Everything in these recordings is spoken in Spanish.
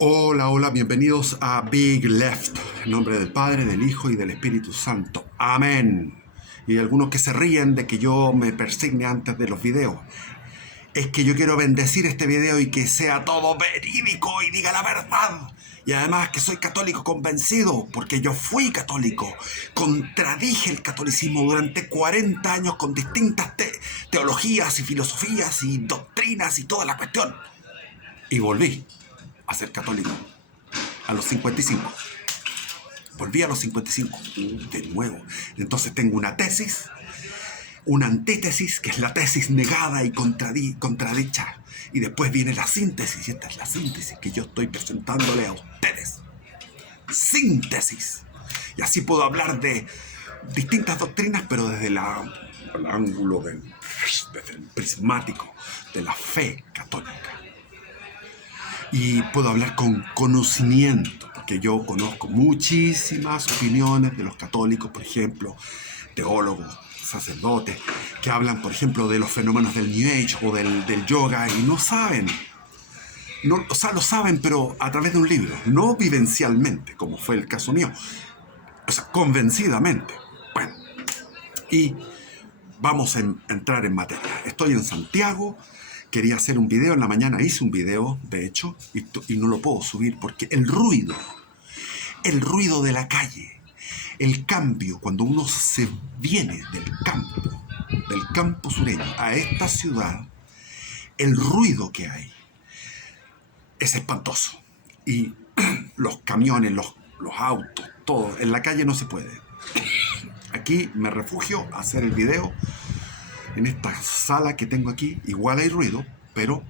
Hola, hola, bienvenidos a Big Left, en nombre del Padre, del Hijo y del Espíritu Santo. Amén. Y algunos que se ríen de que yo me persigne antes de los videos. Es que yo quiero bendecir este video y que sea todo verídico y diga la verdad. Y además que soy católico convencido, porque yo fui católico. Contradije el catolicismo durante 40 años con distintas teologías y filosofías y doctrinas y toda la cuestión. Y volví a ser católico a los 55. Volví a los 55 de nuevo. Entonces tengo una tesis, una antítesis, que es la tesis negada y contradicha. Y después viene la síntesis, y esta es la síntesis que yo estoy presentándole a ustedes. Síntesis. Y así puedo hablar de distintas doctrinas, pero desde el ángulo desde el prismático de la fe católica. Y puedo hablar con conocimiento, porque yo conozco muchísimas opiniones de los católicos, por ejemplo, teólogos, sacerdotes, que hablan, por ejemplo, de los fenómenos del New Age o del yoga y no saben. No, o sea, lo saben, pero a través de un libro, no vivencialmente, como fue el caso mío. O sea, convencidamente. Bueno, y vamos a entrar en materia. Estoy en Santiago. Quería hacer un video, en la mañana hice un video, de hecho, y no lo puedo subir porque el ruido de la calle, el cambio, cuando uno se viene del campo sureño a esta ciudad, el ruido que hay es espantoso. Y los camiones, los autos, todo, en la calle no se puede. Aquí me refugio a hacer el video en esta sala que tengo aquí. Igual hay ruido, pero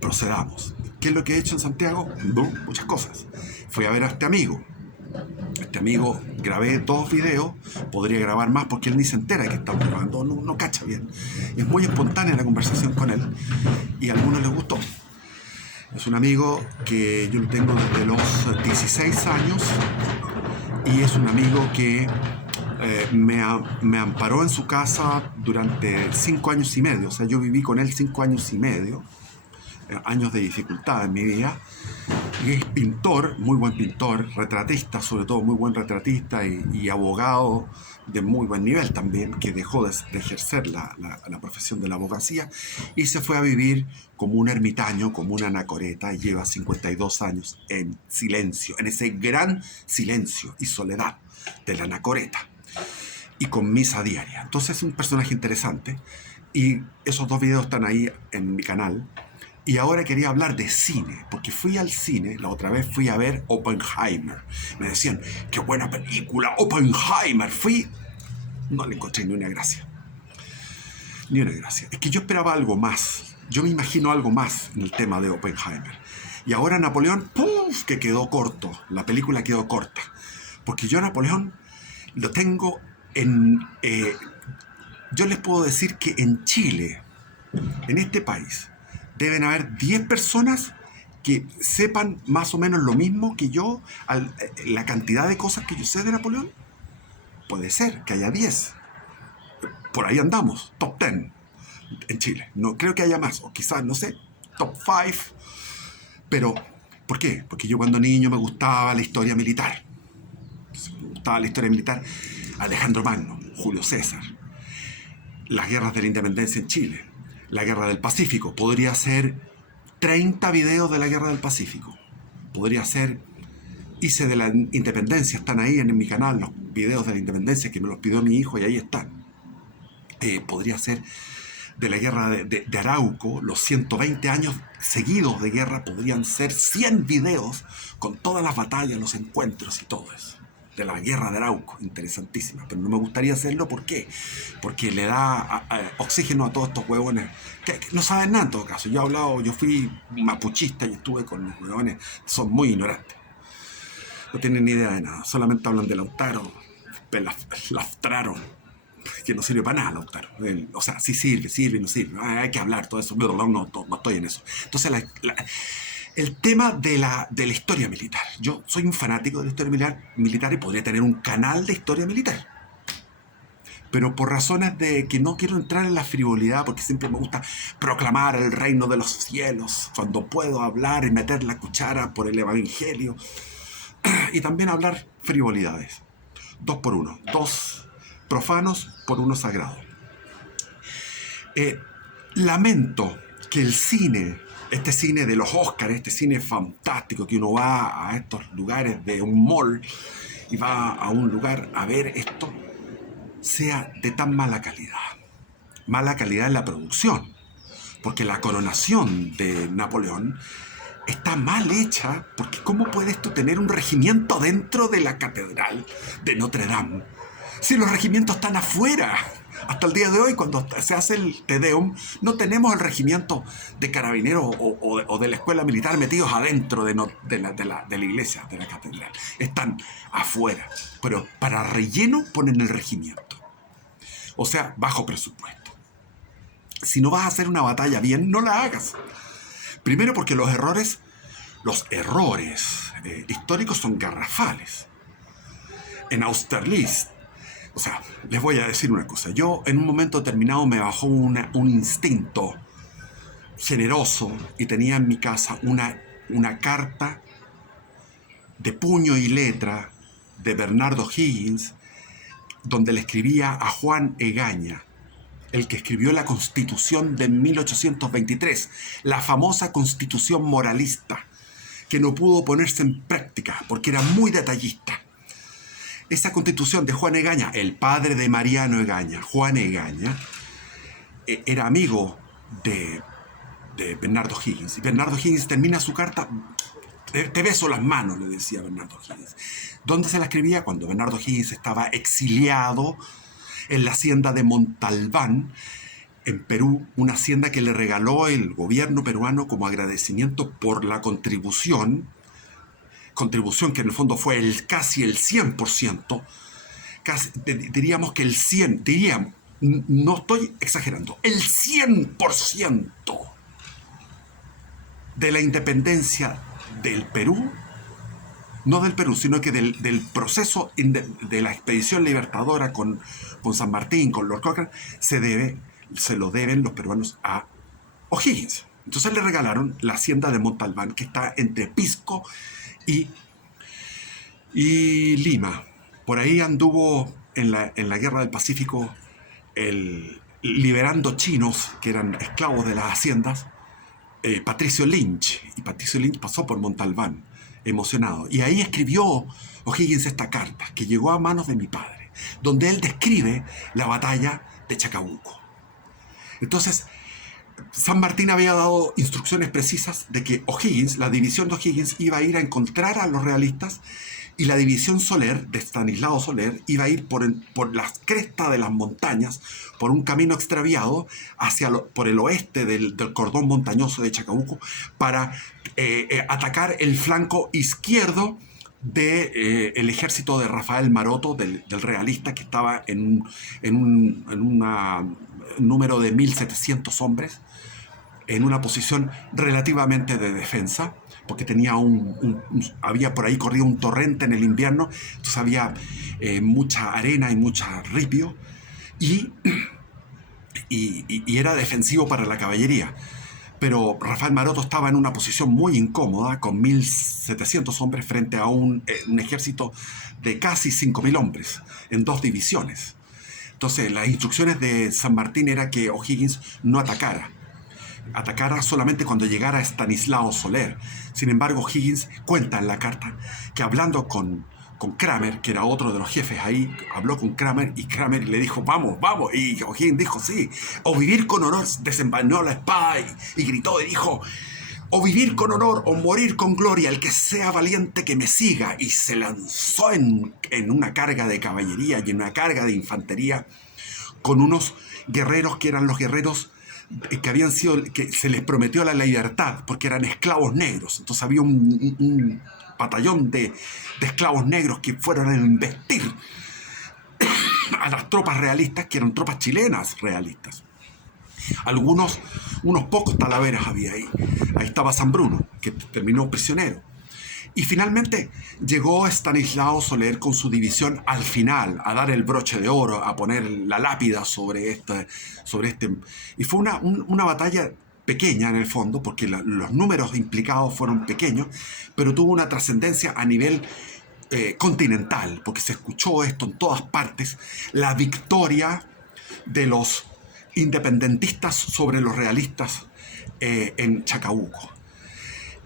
procedamos. ¿Qué es lo que he hecho en Santiago? No, muchas cosas. Fui a ver a este amigo. Este amigo, grabé 2 videos, podría grabar más porque él ni se entera que estamos grabando, no cacha bien. Es muy espontánea la conversación con él y a algunos les gustó. Es un amigo que yo lo tengo desde los 16 años y es un amigo que me amparó en su casa durante 5 años y medio. O sea, yo viví con él 5 años y medio, años de dificultad en mi vida. Y es pintor, muy buen pintor, retratista, sobre todo muy buen retratista y abogado de muy buen nivel también, que dejó de ejercer la profesión de la abogacía y se fue a vivir como un ermitaño, como una anacoreta, y lleva 52 años en silencio, en ese gran silencio y soledad de la anacoreta y con misa diaria. Entonces es un personaje interesante y esos 2 videos están ahí en mi canal. Y ahora quería hablar de cine, porque fui al cine, la otra vez fui a ver Oppenheimer. Me decían, qué buena película, Oppenheimer. Fui, no le encontré ni una gracia. Ni una gracia. Es que yo esperaba algo más. Yo me imagino algo más en el tema de Oppenheimer. Y ahora Napoleón, ¡puf!, que quedó corto. La película quedó corta. Porque yo a Napoleón lo tengo en... yo les puedo decir que en Chile, en este país, deben haber 10 personas que sepan más o menos lo mismo que yo, la cantidad de cosas que yo sé de Napoleón. Puede ser que haya 10. Por ahí andamos, top 10 en Chile. No creo que haya más, o quizás, no sé, top 5. Pero, ¿por qué? Porque yo cuando niño me gustaba la historia militar. Me gustaba la historia militar. Alejandro Magno, Julio César, las guerras de la independencia en Chile, la guerra del Pacífico. Podría ser 30 videos de la guerra del Pacífico. Podría ser, hice de la independencia, están ahí en mi canal los videos de la independencia que me los pidió mi hijo y ahí están. Podría ser de la guerra de Arauco, los 120 años seguidos de guerra, podrían ser 100 videos con todas las batallas, los encuentros y todo eso. De la guerra de Arauco, interesantísima, pero no me gustaría hacerlo. ¿Por qué? Porque le da oxígeno a todos estos huevones que no saben nada en todo caso. Yo fui mapuchista y estuve con los huevones, son muy ignorantes, no tienen ni idea de nada, solamente hablan de Lautaro, Lautaro, que no sirve para nada Lautaro. O sea, sí sirve y no sirve, hay que hablar todo eso, pero no estoy en eso. Entonces el tema de la historia militar. Yo soy un fanático de la historia militar y podría tener un canal de historia militar. pero por razones de que no quiero entrar en la frivolidad, porque siempre me gusta proclamar el reino de los cielos, cuando puedo hablar y meter la cuchara por el evangelio, y también hablar frivolidades. 2 por 1, 2 profanos por 1 sagrado. Lamento que el cine, este cine de los Oscars, este cine fantástico que uno va a estos lugares de un mall y va a un lugar a ver esto, sea de tan mala calidad. Mala calidad en la producción, porque la coronación de Napoleón está mal hecha, porque ¿cómo puedes tú tener un regimiento dentro de la catedral de Notre Dame si los regimientos están afuera? Hasta el día de hoy, cuando se hace el Te Deum, no tenemos el regimiento de carabineros o de la escuela militar metidos adentro de la iglesia, de la catedral. Están afuera, pero para relleno ponen el regimiento. O sea, bajo presupuesto. Si no vas a hacer una batalla bien, no la hagas. Primero porque los errores históricos son garrafales. En Austerlitz, o sea, les voy a decir una cosa. Yo en un momento determinado me bajó un instinto generoso y tenía en mi casa una carta de puño y letra de Bernardo Higgins, donde le escribía a Juan Egaña, el que escribió la Constitución de 1823, la famosa Constitución moralista, que no pudo ponerse en práctica porque era muy detallista. Esa Constitución de Juan Egaña, el padre de Mariano Egaña, Juan Egaña, era amigo de Bernardo Higgins. Y Bernardo Higgins termina su carta: te beso las manos, le decía Bernardo Higgins. ¿Dónde se la escribía? Cuando Bernardo Higgins estaba exiliado en la hacienda de Montalbán, en Perú, una hacienda que le regaló el gobierno peruano como agradecimiento por la contribución que en el fondo fue casi el 100%, diríamos que el 100%, no estoy exagerando, el 100% de la independencia del Perú, no del Perú, sino que del proceso de la expedición libertadora con San Martín, con Lord Cochrane, se lo deben los peruanos a O'Higgins. Entonces le regalaron la hacienda de Montalbán, que está entre Pisco y Lima. Por ahí anduvo en la Guerra del Pacífico liberando chinos que eran esclavos de las haciendas, Patricio Lynch. Y Patricio Lynch pasó por Montalbán, emocionado. Y ahí escribió O'Higgins esta carta, que llegó a manos de mi padre, donde él describe la batalla de Chacabuco. Entonces, San Martín había dado instrucciones precisas de que O'Higgins, la división de O'Higgins, iba a ir a encontrar a los realistas, y la división Soler, de Estanislao Soler, iba a ir por las crestas de las montañas, por un camino extraviado, por el oeste del cordón montañoso de Chacabuco, para atacar el flanco izquierdo del ejército de Rafael Maroto, del realista, que estaba en un número de 1.700 hombres, en una posición relativamente de defensa, porque tenía había por ahí corrido un torrente en el invierno, entonces había mucha arena y mucha ripio, y era defensivo para la caballería. Pero Rafael Maroto estaba en una posición muy incómoda, con 1.700 hombres frente a un ejército de casi 5.000 hombres, en 2 divisiones. Entonces, las instrucciones de San Martín era que O'Higgins no atacara solamente cuando llegara Estanislao Soler. Sin embargo, O'Higgins cuenta en la carta que hablando con Kramer, que era otro de los jefes ahí, habló con Kramer y Kramer le dijo: vamos, vamos, y O'Higgins dijo: sí, o vivir con honor. Desenvainó la espada y gritó y dijo: o vivir con honor o morir con gloria, el que sea valiente que me siga. Y se lanzó en una carga de caballería y en una carga de infantería con unos guerreros que eran los guerreros que se les prometió la libertad porque eran esclavos negros. Entonces había un batallón de esclavos negros que fueron a embestir a las tropas realistas, que eran tropas chilenas realistas. Unos pocos talaveras había ahí. Ahí estaba San Bruno, que terminó prisionero. Y finalmente llegó Stanislao Soler con su división al final, a dar el broche de oro, a poner la lápida sobre este. Y fue una batalla pequeña en el fondo, porque los números implicados fueron pequeños, pero tuvo una trascendencia a nivel continental, porque se escuchó esto en todas partes, la victoria de los independentistas sobre los realistas en Chacabuco.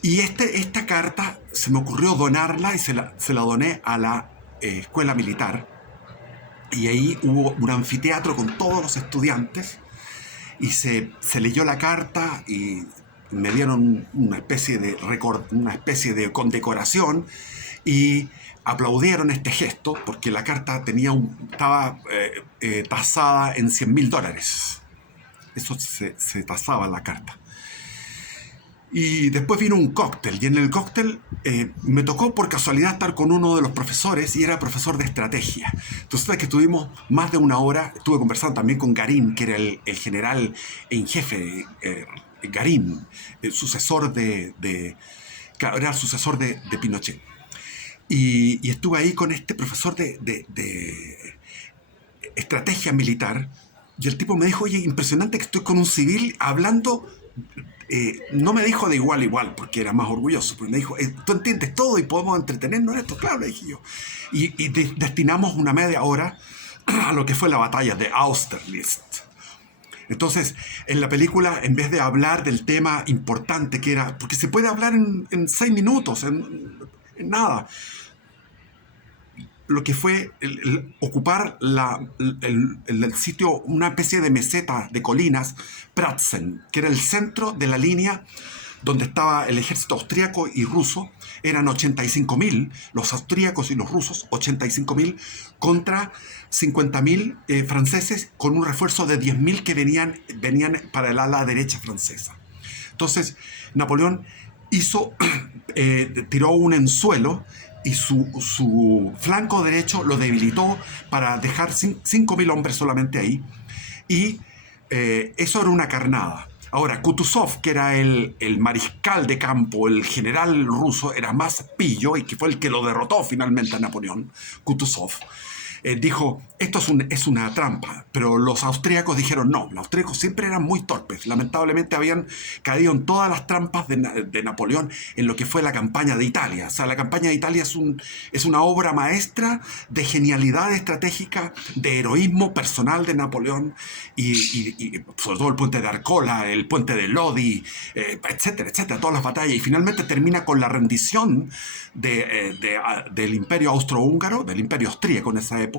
Y esta carta se me ocurrió donarla y se la doné a la escuela militar. Y ahí hubo un anfiteatro con todos los estudiantes y se leyó la carta y me dieron una especie de condecoración y aplaudieron este gesto porque la carta estaba tasada en $100.000. Eso se tasaba en la carta. Y después vino un cóctel, y en el cóctel me tocó por casualidad estar con uno de los profesores, y era profesor de estrategia. Entonces, que estuvimos más de una hora, estuve conversando también con Garín, que era el general en jefe, Garín, el sucesor claro, era el sucesor de Pinochet. Y estuve ahí con este profesor de estrategia militar, y el tipo me dijo, oye, impresionante que estoy con un civil hablando. No me dijo de igual a igual, porque era más orgulloso, pero me dijo, tú entiendes todo y podemos entretenernos en esto. Claro, le dije yo. Y destinamos una media hora a lo que fue la batalla de Austerlitz. Entonces, en la película, en vez de hablar del tema importante que era, porque se puede hablar en 6 minutos, en nada, lo que fue ocupar el sitio, una especie de meseta de colinas, Pratzen, que era el centro de la línea donde estaba el ejército austríaco y ruso. Eran 85.000, los austríacos y los rusos, 85.000 contra 50.000 franceses, con un refuerzo de 10.000 que venían para el ala derecha francesa. Entonces, Napoleón tiró un ensuelo y su flanco derecho lo debilitó para dejar 5.000 hombres solamente ahí. Y eso era una carnada. Ahora, Kutuzov, que era el mariscal de campo, el general ruso, era más pillo y que fue el que lo derrotó finalmente a Napoleón, Kutuzov. Dijo, esto es una trampa, pero los austríacos dijeron no. Los austríacos siempre eran muy torpes, lamentablemente habían caído en todas las trampas de Napoleón en lo que fue la campaña de Italia. O sea, la campaña de Italia es una obra maestra de genialidad estratégica, de heroísmo personal de Napoleón y sobre todo el puente de Arcola, el puente de Lodi, etcétera, etcétera, todas las batallas, y finalmente termina con la rendición del imperio austrohúngaro, del imperio austríaco en esa época,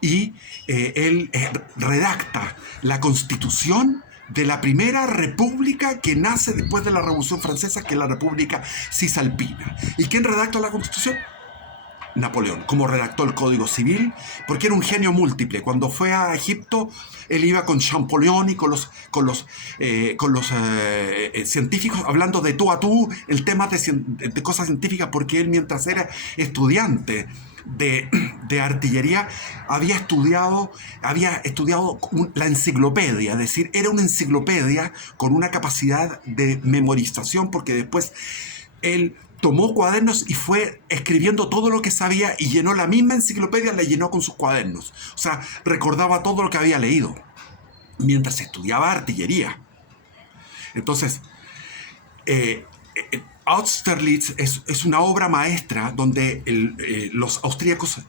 y él redacta la constitución de la primera república que nace después de la Revolución Francesa, que es la República Cisalpina. ¿Y quién redacta la constitución? Napoleón. Como redactó el Código Civil, porque era un genio múltiple. Cuando fue a Egipto, él iba con Champollion y con los científicos, hablando de tú a tú, el tema de cosas científicas, porque él, mientras era estudiante de artillería, había estudiado la enciclopedia, es decir, era una enciclopedia con una capacidad de memorización, porque después él tomó cuadernos y fue escribiendo todo lo que sabía y llenó la misma enciclopedia, la llenó con sus cuadernos. O sea, recordaba todo lo que había leído mientras estudiaba artillería. Entonces, Austerlitz es una obra maestra donde los austríacos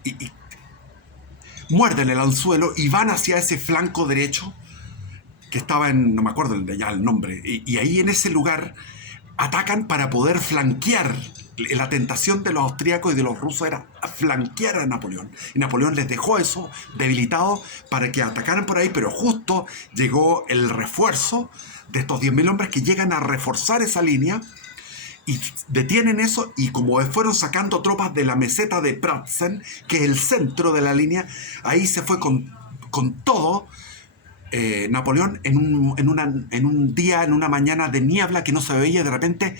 muerden el anzuelo y van hacia ese flanco derecho que estaba no me acuerdo ya el nombre, y ahí en ese lugar atacan para poder flanquear. La tentación de los austríacos y de los rusos era flanquear a Napoleón. Y Napoleón les dejó eso debilitado para que atacaran por ahí, pero justo llegó el refuerzo de estos 10.000 hombres que llegan a reforzar esa línea y detienen eso, y como fueron sacando tropas de la meseta de Pratzen, que es el centro de la línea, ahí se fue con todo. Napoleón en un día, en una mañana de niebla que no se veía, de repente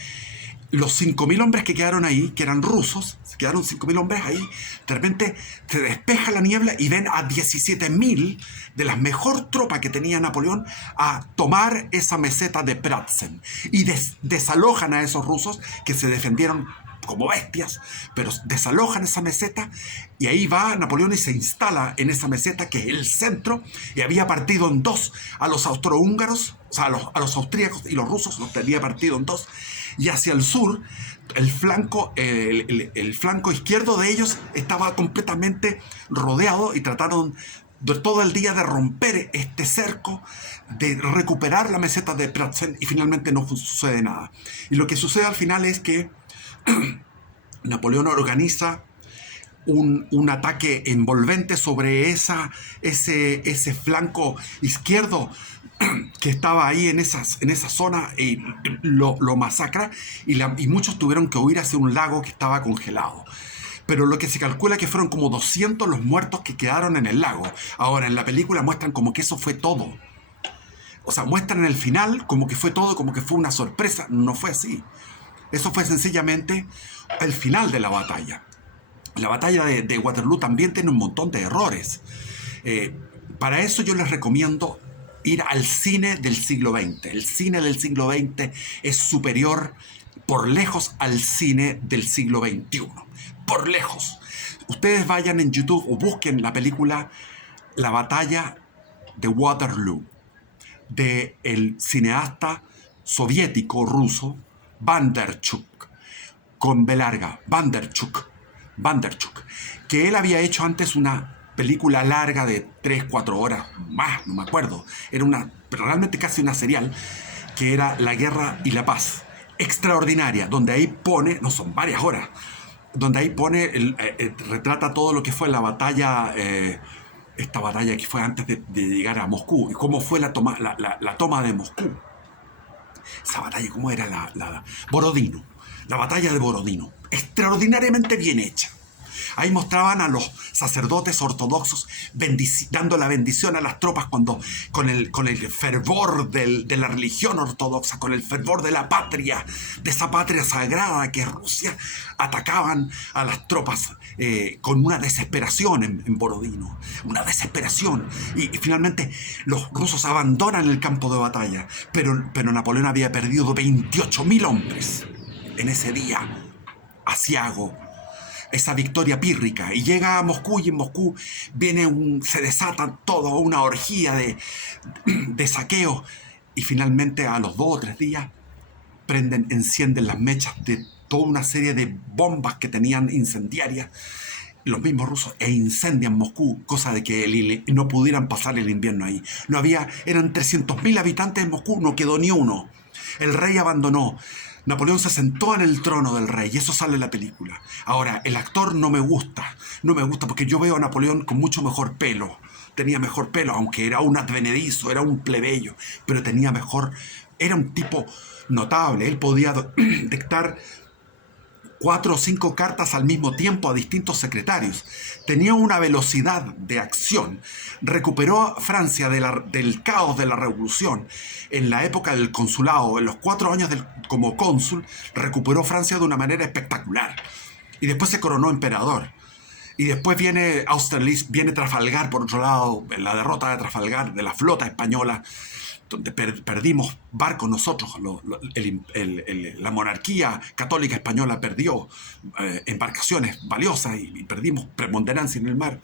los 5.000 hombres que quedaron ahí, que eran rusos, se quedaron 5.000 hombres ahí, de repente se despeja la niebla y ven a 17.000 de la mejor tropa que tenía Napoleón a tomar esa meseta de Pratzen, y desalojan a esos rusos que se defendieron como bestias, pero desalojan esa meseta y ahí va Napoleón y se instala en esa meseta que es el centro, y había partido en dos a los austrohúngaros, o sea, a los austríacos y los rusos los tenía partido en dos, y hacia el sur el flanco izquierdo de ellos estaba completamente rodeado y trataron todo el día de romper este cerco, de recuperar la meseta de Pratzen, y finalmente no sucede nada. Y lo que sucede al final es que Napoleón organiza un ataque envolvente sobre ese flanco izquierdo que estaba ahí en esa zona, y lo masacra, y muchos tuvieron que huir hacia un lago que estaba congelado. Pero lo que se calcula que fueron como 200 los muertos que quedaron en el lago. Ahora, en la película muestran como que eso fue todo. O sea, muestran en el final como que fue todo, como que fue una sorpresa. No fue así. Eso fue sencillamente el final de la batalla. La batalla de Waterloo también tiene un montón de errores. Para eso yo les recomiendo ir al cine del siglo XX. El cine del siglo XX es superior por lejos al cine del siglo XXI. Por lejos. Ustedes vayan en YouTube o busquen la película La batalla de Waterloo, del cineasta soviético ruso Banderchuk, con B larga, Banderchuk, que él había hecho antes una película larga de 3-4 horas, más, no me acuerdo, era realmente casi una serial, que era La guerra y la paz, extraordinaria, donde ahí pone, no son varias horas, donde ahí pone, retrata todo lo que fue la batalla, esta batalla que fue antes de llegar a Moscú, y cómo fue la toma de Moscú. Esa batalla, ¿cómo era? Borodino, la batalla de Borodino, extraordinariamente bien hecha. Ahí mostraban a los sacerdotes ortodoxos dando la bendición a las tropas con el fervor de la religión ortodoxa, con el fervor de la patria, de esa patria sagrada que es Rusia, atacaban a las tropas con una desesperación en Borodino, una desesperación. Y finalmente los rusos abandonan el campo de batalla, pero Napoleón había perdido 28.000 hombres en ese día, aciago, esa victoria pírrica, y llega a Moscú, y en Moscú se desata toda una orgía de saqueo, y finalmente a los 2 o 3 días encienden las mechas de toda una serie de bombas que tenían incendiarias los mismos rusos, e incendian Moscú, cosa de que no pudieran pasar el invierno ahí. Eran 300.000 habitantes en Moscú, no quedó ni uno. El rey abandonó. Napoleón se sentó en el trono del rey, y eso sale en la película. Ahora, el actor no me gusta porque yo veo a Napoleón con mucho mejor pelo. Tenía mejor pelo, aunque era un advenedizo, era un plebeyo, pero era un tipo notable. Él podía dictar 4 o 5 cartas al mismo tiempo a distintos secretarios. Tenía una velocidad de acción. Recuperó a Francia del caos de la revolución. En la época del consulado, en los 4 años como cónsul, recuperó Francia de una manera espectacular. Y después se coronó emperador. Y después viene Austerlitz, viene Trafalgar por otro lado, la derrota de Trafalgar, de la flota española, donde perdimos barcos nosotros, la monarquía católica española perdió embarcaciones valiosas, y perdimos preponderancia en el mar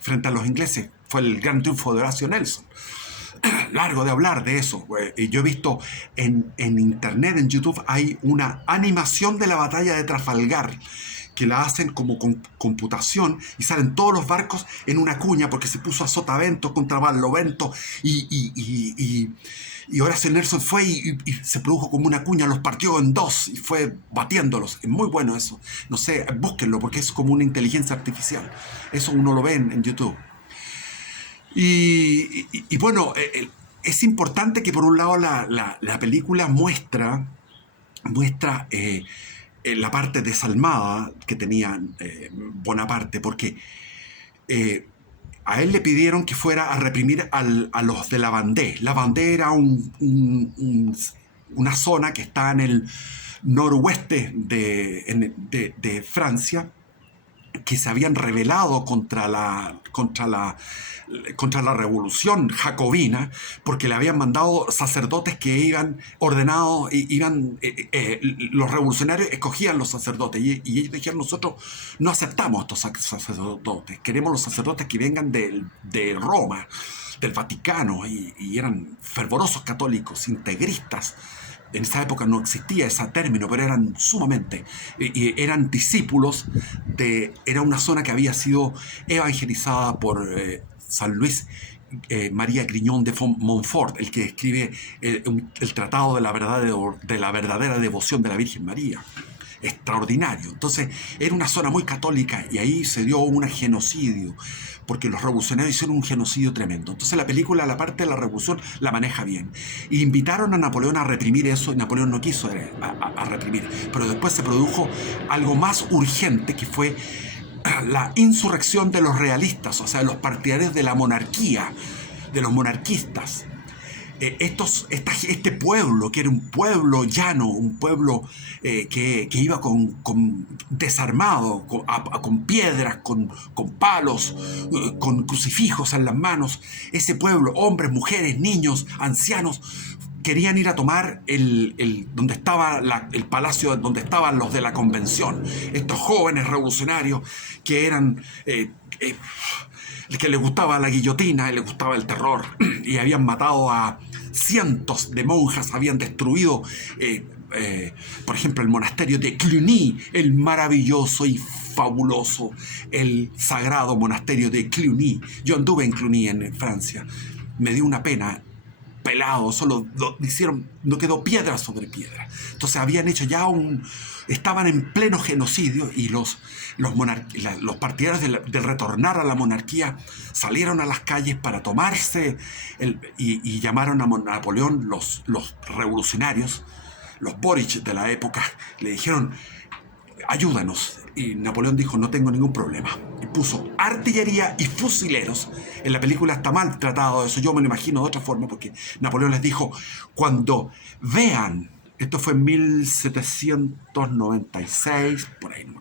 frente a los ingleses. Fue el gran triunfo de Horacio Nelson. Largo de hablar de eso. Yo he visto en internet, en YouTube, hay una animación de la batalla de Trafalgar, que la hacen como con computación, y salen todos los barcos en una cuña, porque se puso a sotavento contra barlovento, y Horacio Nelson fue y se produjo como una cuña, los partió en 2 y fue batiéndolos. Es muy bueno eso. No sé, búsquenlo, porque es como una inteligencia artificial. Eso uno lo ve en YouTube. Y bueno, es importante que por un lado la película muestra la parte desalmada que tenía Bonaparte, porque a él le pidieron que fuera a reprimir a los de la Vendée. La Vendée era una zona que está en el noroeste de Francia, que se habían rebelado contra la revolución jacobina, porque le habían mandado sacerdotes que iban ordenados, los revolucionarios escogían los sacerdotes, y ellos dijeron: nosotros no aceptamos a estos sacerdotes, queremos los sacerdotes que vengan de Roma, del Vaticano, y eran fervorosos católicos, integristas. En esa época no existía ese término, pero eran sumamente, y eran discípulos era una zona que había sido evangelizada por San Luis María Griñón de Montfort, el que escribe el Tratado de la verdadera devoción de la Virgen María. Extraordinario. Entonces era una zona muy católica, y ahí se dio un genocidio, porque los revolucionarios hicieron un genocidio tremendo. Entonces la película, la parte de la revolución, la maneja bien. Y invitaron a Napoleón a reprimir eso, y Napoleón no quiso a reprimir. Pero después se produjo algo más urgente, que fue la insurrección de los realistas, o sea, los partidarios de la monarquía, de los monarquistas. Este pueblo, que era un pueblo llano, un pueblo que iba desarmado, con piedras, con palos, con crucifijos en las manos, ese pueblo, hombres, mujeres, niños, ancianos, querían ir a tomar donde estaba el palacio, donde estaban los de la convención, estos jóvenes revolucionarios que eran... que les gustaba la guillotina y les gustaba el terror, y habían matado a cientos de monjas, habían destruido, por ejemplo, el monasterio de Cluny, el maravilloso y fabuloso, el sagrado monasterio de Cluny. Yo anduve en Cluny, en Francia, me dio una pena. Pelado, solo lo hicieron, no quedó piedra sobre piedra. Entonces habían hecho ya estaban en pleno genocidio, y los partidarios de retornar a la monarquía salieron a las calles para tomarse y llamaron a Napoleón los revolucionarios, los Boric de la época, le dijeron: ayúdanos. Y Napoleón dijo: no tengo ningún problema. Y puso artillería y fusileros. En la película está mal tratado eso, yo me lo imagino de otra forma, porque Napoleón les dijo: cuando vean, esto fue en 1796, por ahí,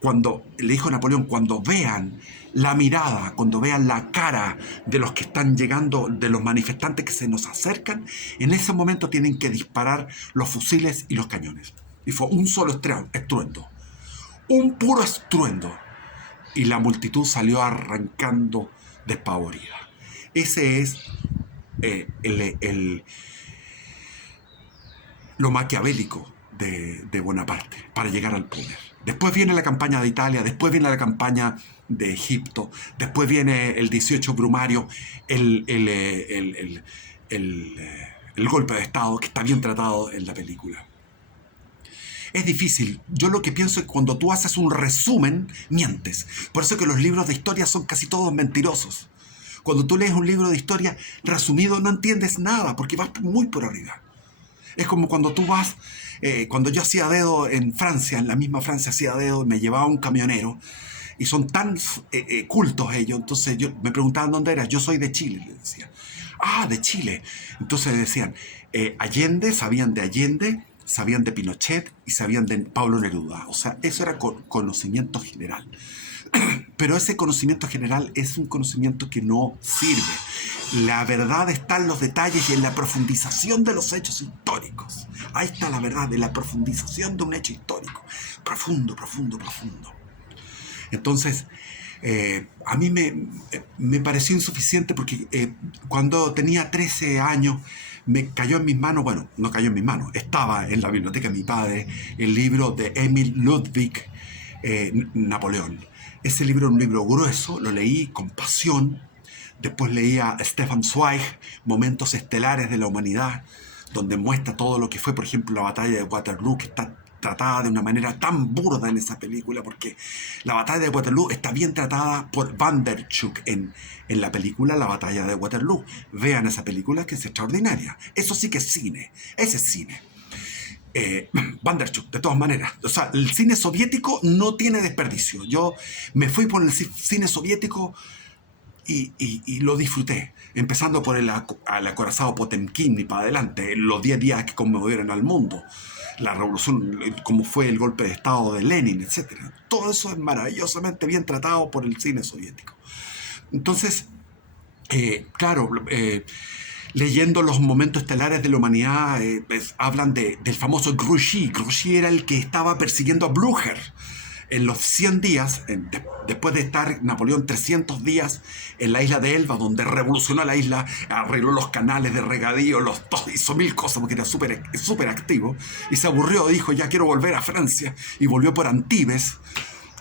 cuando le dijo Napoleón: cuando vean la mirada, cuando vean la cara de los que están llegando, de los manifestantes que se nos acercan, en ese momento tienen que disparar los fusiles y los cañones. Y fue un solo estruendo, un puro estruendo, y la multitud salió arrancando despavorida. Ese es lo maquiavélico de Bonaparte para llegar al poder. Después viene la campaña de Italia, después viene la campaña de Egipto, después viene el 18 Brumario, el golpe de Estado, que está bien tratado en la película. Es difícil. Yo lo que pienso es que cuando tú haces un resumen, mientes. Por eso que los libros de historia son casi todos mentirosos. Cuando tú lees un libro de historia resumido, no entiendes nada, porque vas muy por arriba. Es como cuando tú vas... cuando yo hacía dedo en Francia, en la misma Francia hacía dedo, me llevaba un camionero, y son tan cultos ellos, entonces me preguntaban dónde era. Yo soy de Chile, le decía. Ah, de Chile. Entonces decían, Allende, sabían de Allende, sabían de Pinochet y sabían de Pablo Neruda. O sea, eso era conocimiento general. Pero ese conocimiento general es un conocimiento que no sirve. La verdad está en los detalles y en la profundización de los hechos históricos. Ahí está la verdad, en la profundización de un hecho histórico. Profundo, profundo, profundo. Entonces, a mí me pareció insuficiente, porque cuando tenía 13 años me cayó en mis manos, bueno, no cayó en mis manos, estaba en la biblioteca de mi padre el libro de Emil Ludwig, Napoleón. Ese libro es un libro grueso, lo leí con pasión. Después leí a Stefan Zweig, Momentos Estelares de la Humanidad, donde muestra todo lo que fue, por ejemplo, la batalla de Waterloo, que está tratada de una manera tan burda en esa película, porque la batalla de Waterloo está bien tratada por Van der Schuck en la película La batalla de Waterloo. Vean esa película, que es extraordinaria. Eso sí que es cine. Ese es cine. Van der Schuck, de todas maneras. O sea, el cine soviético no tiene desperdicio. Yo me fui por el cine soviético y lo disfruté, empezando por el acorazado Potemkin y para adelante, los 10 días que conmovieron al mundo, la revolución, como fue el golpe de estado de Lenin, etcétera. Todo eso es maravillosamente bien tratado por el cine soviético. Entonces, claro, leyendo los momentos estelares de la humanidad, hablan del famoso Grouchy. Grouchy era el que estaba persiguiendo a Blücher en los 100 días, después de estar Napoleón 300 días en la isla de Elba, donde revolucionó la isla, arregló los canales de regadío, hizo mil cosas porque era súper activo, y se aburrió, dijo, ya quiero volver a Francia, y volvió por Antibes,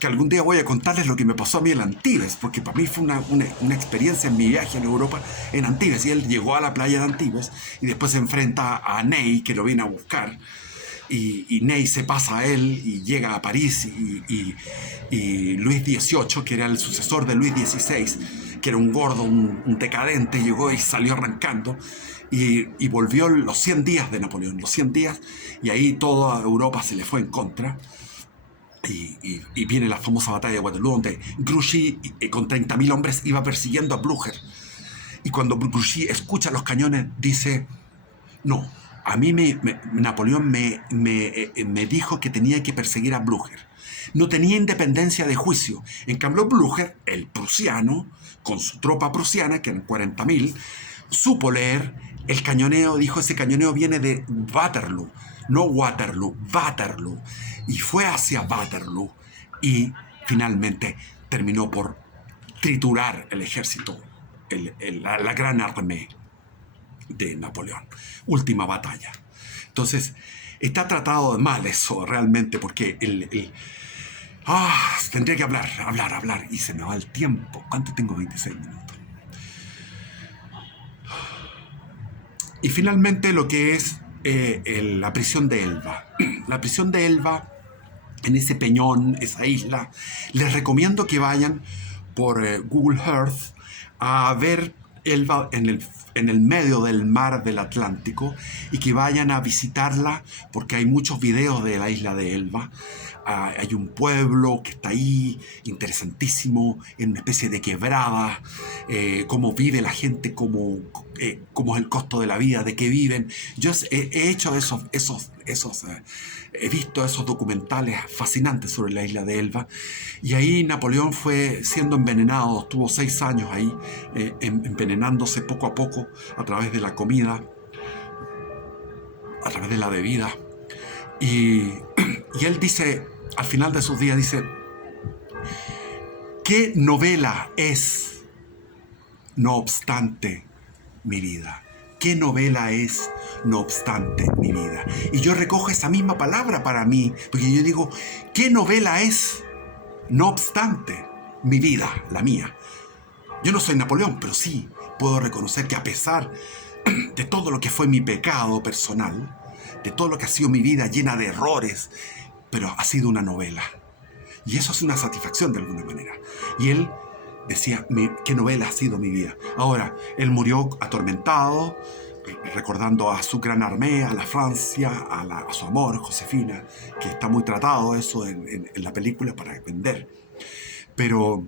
que algún día voy a contarles lo que me pasó a mí en Antibes, porque para mí fue una experiencia en mi viaje en Europa en Antibes, y él llegó a la playa de Antibes, y después se enfrenta a Ney, que lo viene a buscar, y Ney se pasa a él y llega a París y Luis XVIII, que era el sucesor de Luis XVI, que era un gordo, un decadente, llegó y salió arrancando y volvió los 100 días de Napoleón, los 100 días, y ahí toda Europa se le fue en contra. Y viene la famosa batalla de Waterloo, donde Grouchy con 30.000 hombres iba persiguiendo a Blücher. Y cuando Grouchy escucha los cañones, dice, no, a mí Napoleón me dijo que tenía que perseguir a Blücher. No tenía independencia de juicio. En cambio, Blücher, el prusiano, con su tropa prusiana, que eran 40.000, supo leer el cañoneo, dijo, ese cañoneo viene de Waterloo, no Waterloo, Waterloo. Y fue hacia Waterloo y finalmente terminó por triturar el ejército, la gran armée de Napoleón. Última batalla. Entonces, está tratado de mal eso realmente, porque tendría que hablar, y se me va el tiempo. ¿Cuánto tengo? 26 minutos. Y finalmente lo que es la prisión de Elba. La prisión de Elba, en ese peñón, esa isla, les recomiendo que vayan por Google Earth a ver Elba en el medio del mar del Atlántico, y que vayan a visitarla, porque hay muchos videos de la isla de Elba. Hay un pueblo que está ahí, interesantísimo, en una especie de quebrada, cómo vive la gente, cómo es el costo de la vida, de qué viven. Yo he hecho he visto esos documentales fascinantes sobre la isla de Elba, y ahí Napoleón fue siendo envenenado, estuvo 6 años ahí, envenenándose poco a poco a través de la comida, a través de la bebida. Y él dice, al final de sus días, dice, ¿qué novela es, no obstante, mi vida? ¿Qué novela es, no obstante, mi vida? Y yo recojo esa misma palabra para mí, porque yo digo, ¿qué novela es, no obstante, mi vida, la mía? Yo no soy Napoleón, pero sí puedo reconocer que a pesar de todo lo que fue mi pecado personal, de todo lo que ha sido mi vida llena de errores, pero ha sido una novela. Y eso es una satisfacción de alguna manera. Y él decía, ¿qué novela ha sido mi vida? Ahora, él murió atormentado, recordando a su gran armée, a la Francia, a su amor, Josefina, que está muy tratado eso en la película para vender. Pero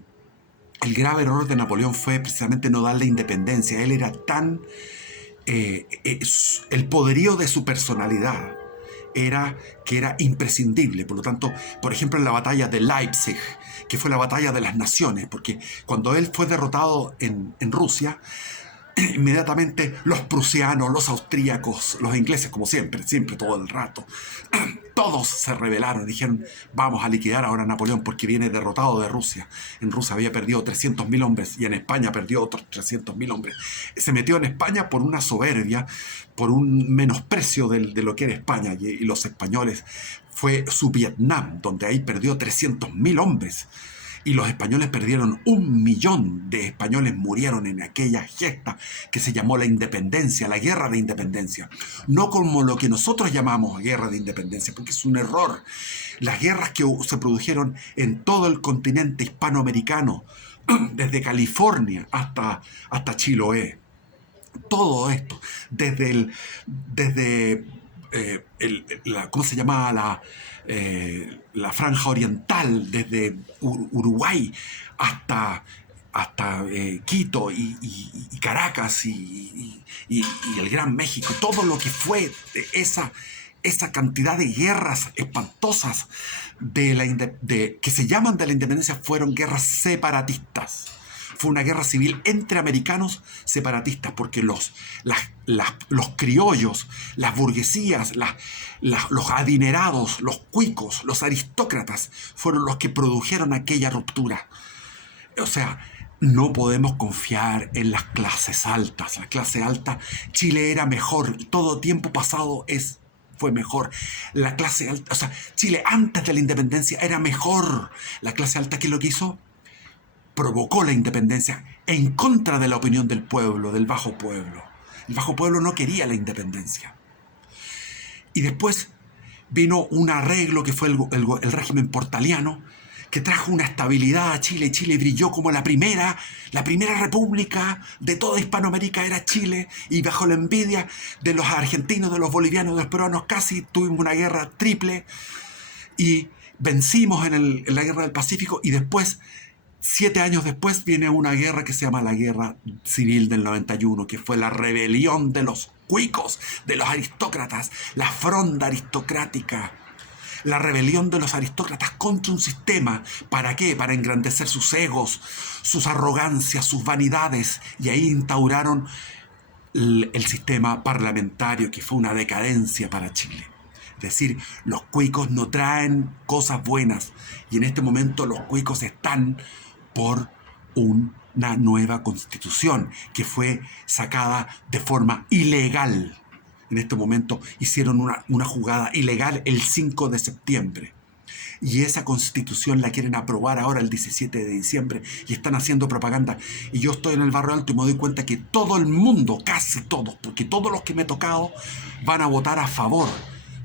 el grave error de Napoleón fue precisamente no darle independencia. Él era tan... el poderío de su personalidad era que era imprescindible. Por lo tanto, por ejemplo, en la batalla de Leipzig, que fue la batalla de las naciones, porque cuando él fue derrotado en Rusia, inmediatamente los prusianos, los austríacos, los ingleses, como siempre, todo el rato, todos se rebelaron, dijeron, vamos a liquidar ahora a Napoleón porque viene derrotado de Rusia. En Rusia había perdido 300.000 hombres y en España perdió otros 300.000 hombres. Se metió en España por una soberbia, por un menosprecio de lo que era España, y los españoles. Fue su Vietnam, donde ahí perdió 300.000 hombres. Y los españoles perdieron 1.000.000 de españoles, murieron en aquella gesta que se llamó la independencia, la guerra de independencia. No como lo que nosotros llamamos guerra de independencia, porque es un error. Las guerras que se produjeron en todo el continente hispanoamericano, desde California hasta Chiloé. Todo esto, ¿cómo se llamaba? La franja oriental, desde Uruguay hasta hasta Quito y Caracas y el Gran México, todo lo que fue esa cantidad de guerras espantosas que se llaman de la independencia fueron guerras separatistas. Fue una guerra civil entre americanos separatistas, porque los criollos, las burguesías, los adinerados, los cuicos, los aristócratas, fueron los que produjeron aquella ruptura. O sea, no podemos confiar en las clases altas. La clase alta, Chile era mejor, todo tiempo pasado fue mejor. La clase alta, o sea, Chile antes de la independencia era mejor. La clase alta, ¿qué es lo que hizo? Provocó la independencia en contra de la opinión del pueblo, del bajo pueblo. El bajo pueblo no quería la independencia. Y después vino un arreglo que fue el régimen portaliano, que trajo una estabilidad a Chile. Chile brilló como la primera república de toda Hispanoamérica era Chile, y bajo la envidia de los argentinos, de los bolivianos, de los peruanos, casi tuvimos una guerra triple y vencimos en la guerra del Pacífico, y después 7 años después viene una guerra que se llama la Guerra Civil del 91, que fue la rebelión de los cuicos, de los aristócratas, la fronda aristocrática, la rebelión de los aristócratas contra un sistema. ¿Para qué? Para engrandecer sus egos, sus arrogancias, sus vanidades, y ahí instauraron el sistema parlamentario, que fue una decadencia para Chile. Es decir, los cuicos no traen cosas buenas, y en este momento los cuicos están por una nueva constitución que fue sacada de forma ilegal. En este momento hicieron una jugada ilegal el 5 de septiembre. Y esa constitución la quieren aprobar ahora el 17 de diciembre y están haciendo propaganda. Y yo estoy en el Barrio Alto y me doy cuenta que todo el mundo, casi todos, porque todos los que me he tocado van a votar a favor.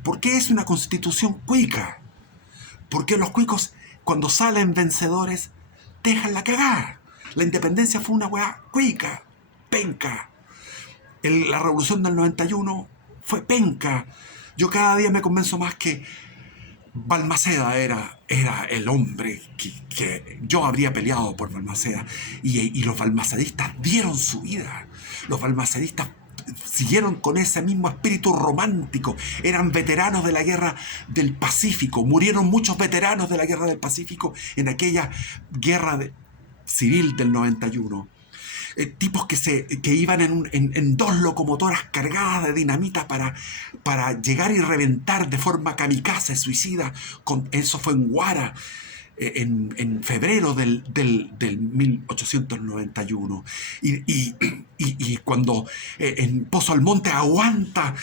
¿Por qué es una constitución cuica? Porque los cuicos, cuando salen vencedores, dejan la cagada. La independencia fue una weá cuica, penca. La revolución del 91 fue penca. Yo cada día me convenzo más que Balmaceda era el hombre que yo habría peleado por Balmaceda. Y los balmacedistas dieron su vida. Los balmacedistas siguieron con ese mismo espíritu romántico. Eran veteranos de la guerra del Pacífico. Murieron muchos veteranos de la guerra del Pacífico en aquella guerra civil del 91. Tipos que iban en 2 locomotoras cargadas de dinamita para llegar y reventar de forma kamikaze, suicida. Eso fue en Huara, en febrero del 1891. Y cuando en Pozo Almonte aguanta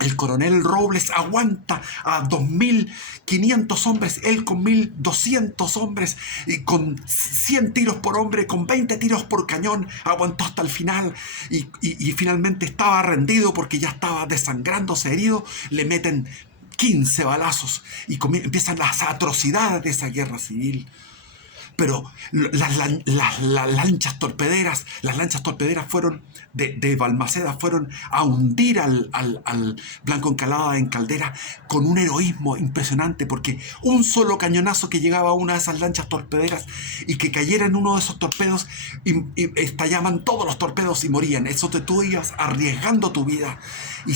el coronel Robles, aguanta a 2.500 hombres, él con 1.200 hombres, y con 100 tiros por hombre, con 20 tiros por cañón, aguantó hasta el final, y finalmente estaba rendido porque ya estaba desangrándose, herido. Le meten 15 balazos y empiezan las atrocidades de esa guerra civil. Pero las lanchas torpederas fueron de Balmaceda, fueron a hundir al Blanco Encalada en Caldera con un heroísmo impresionante, porque un solo cañonazo que llegaba a una de esas lanchas torpederas y que cayera en uno de esos torpedos, y estallaban todos los torpedos y morían. Eso tú ibas arriesgando tu vida. Y